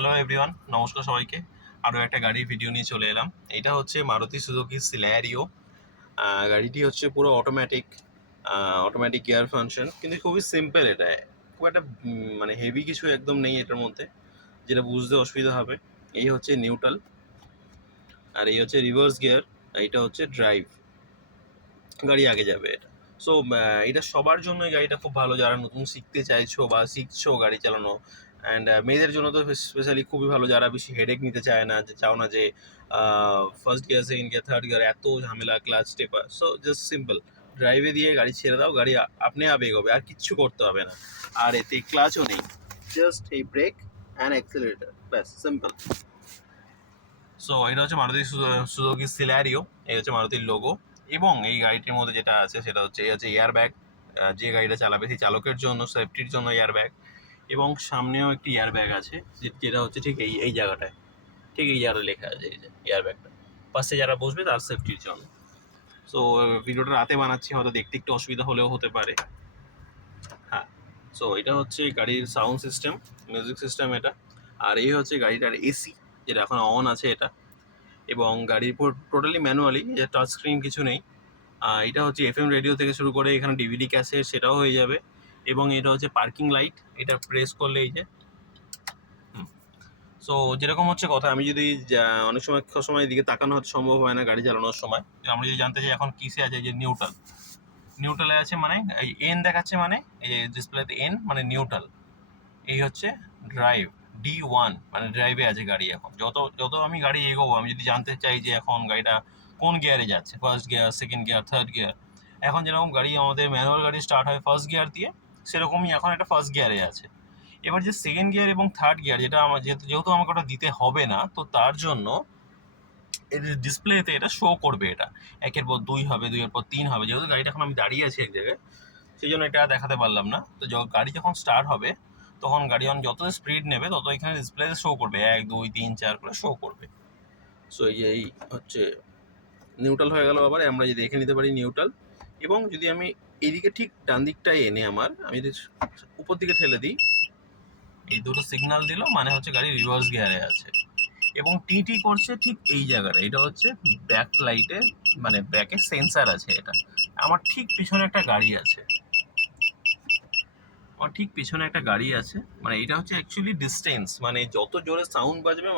Hello everyone, নমস্কার সবাইকে। আরও একটা গাড়ির ভিডিও নিয়ে চলে এলাম। এটা হচ্ছে মারুতি সুজুকি সিলারিও। গাড়িটি হচ্ছে পুরো অটোমেটিক গিয়ার ফাংশন, কিন্তু খুবই সিম্পল। এটা খুব একটা মানে হেভি কিছু একদম নেই এটার মধ্যে, যেটা বুঝতে অসুবিধা হবে। এই হচ্ছে নিউট্রাল, আর এই হচ্ছে রিভার্স গিয়ার, এইটা হচ্ছে ড্রাইভ। গাড়ি আগে যাবে এটা। সো এটা সবার জন্য এই গাড়িটা খুব ভালো, যারা নতুন শিখতে চাইছো বা শিখছো গাড়ি চালানো। অ্যান্ড মেয়েদের জন্য তো স্পেশালি খুবই ভালো, যারা বেশি হেডেক নিতে চায় না, যে চাও না যে first gear, second gear, third gear এত ঝামেলা, ক্লাচ টেপা। সো জাস্ট সিম্পল ড্রাইভে দিয়ে গাড়ি ছেড়ে দাও, গাড়ি আপনি আপ এগোবে, আর কিচ্ছু করতে হবে না। আর এতে ক্লাচও নেই, জাস্ট এই ব্রেক অ্যান্ড অ্যাক্সিলারেটর, ব্যাস সিম্পল। সো এটা হচ্ছে মারুতি সুজুকি সিলারিও, এই হচ্ছে মারুতির লোগো। এবং এই গাড়িটির মধ্যে যেটা আছে সেটা হচ্ছে এই হচ্ছে এয়ার ব্যাগ। যে গাড়িটা চালাবে সেই চালকের জন্য, সেফটির জন্য এয়ার ব্যাগ। এবং সামনেও একটি এয়ার ব্যাগ আছে, যেটা হচ্ছে ঠিক এই এই জায়গাটায়, ঠিক এই জায়গাটা লেখা আছে, এই যে এয়ার ব্যাগটা পাশে যারা বসবে তার সেফটির জন্য। সো ভিডিওটা রাতে বানাচ্ছি, হয়তো দেখতে একটু অসুবিধা হলেও হতে পারে। হ্যাঁ, সো এটা হচ্ছে গাড়ির সাউন্ড সিস্টেম, মিউজিক সিস্টেম এটা। আর এই হচ্ছে গাড়িটার এসি, যেটা এখন অন আছে এটা। এবং গাড়ির টোটালি ম্যানুয়ালি, যে টাচ স্ক্রিন কিছু নেই। এটা হচ্ছে এফএম রেডিও থেকে শুরু করে এখানে ডিভিডি ক্যাসেট সেটাও হয়ে যাবে। এবং এটা হচ্ছে পার্কিং লাইট, এটা প্রেস করলে এই যে। সো যেরকম হচ্ছে কথা, আমি যদি অনেক সময় এদিকে তাকানো হয়তো সম্ভব হয় না গাড়ি চালানোর সময়। আমরা যদি জানতে চাই এখন কিসে আছে, যে নিউট্রালে আছে, মানে এই এন দেখাচ্ছে, মানে এই ডিসপ্লেতে এন মানে নিউট্রাল। এই হচ্ছে ড্রাইভ, D1 মানে ড্রাইভে আছে গাড়ি। এখন যত যত আমি গাড়ি এগোবো, আমি যদি জানতে চাই যে এখন গাড়িটা কোন গিয়ারে যাচ্ছে, first gear, second gear, third gear. এখন যেরকম গাড়ি আমাদের ম্যানুয়াল গাড়ি স্টার্ট হয় ফার্স্ট গিয়ার দিয়ে, সেরকমই এখন একটা ফার্স্ট গিয়ারে আছে। এবার যে সেকেন্ড গিয়ার এবং থার্ড গিয়ার, যেটা আমার যেহেতু আমাকে ওটা দিতে হবে না, তো তার জন্য এই ডিসপ্লেতে এটা শো করবে। এটা একের পর দুই হবে, দুইয়ের পর তিন হবে। যেহেতু গাড়িটা এখন আমি দাঁড়িয়ে আছি এক জায়গায়, সেই জন্য এটা দেখাতে পারলাম না। তো গাড়ি যখন স্টার্ট হবে, তখন গাড়ি যত স্পিড নেবে তত এখানে ডিসপ্লেতে শো করবে, 1 2 3 4 করে শো করবে। সো এই হচ্ছে নিউট্রাল হয়ে গেল। আবার আমরা যদি দেখে নিতে পারি নিউট্রাল। এবং যদি আমি এইদিকে ঠিক ডান দিকটায় এনে আমি যদি উপর দিকে ঠেলে দিই, এই দুটো সিগন্যাল দিল, মানে হচ্ছে গাড়ি রিভার্স গিয়ারে আছে। এবং টি করছে ঠিক এই জায়গাটা, এটা হচ্ছে ব্যাক লাইটে, মানে ব্যাকে সেন্সার আছে এটা। আমার ঠিক পিছনে একটা গাড়ি আছে, মানে এটা হচ্ছে অ্যাকচুয়ালি ডিস্টেন্স, মানে যত জোরে সাউন্ড বাজবে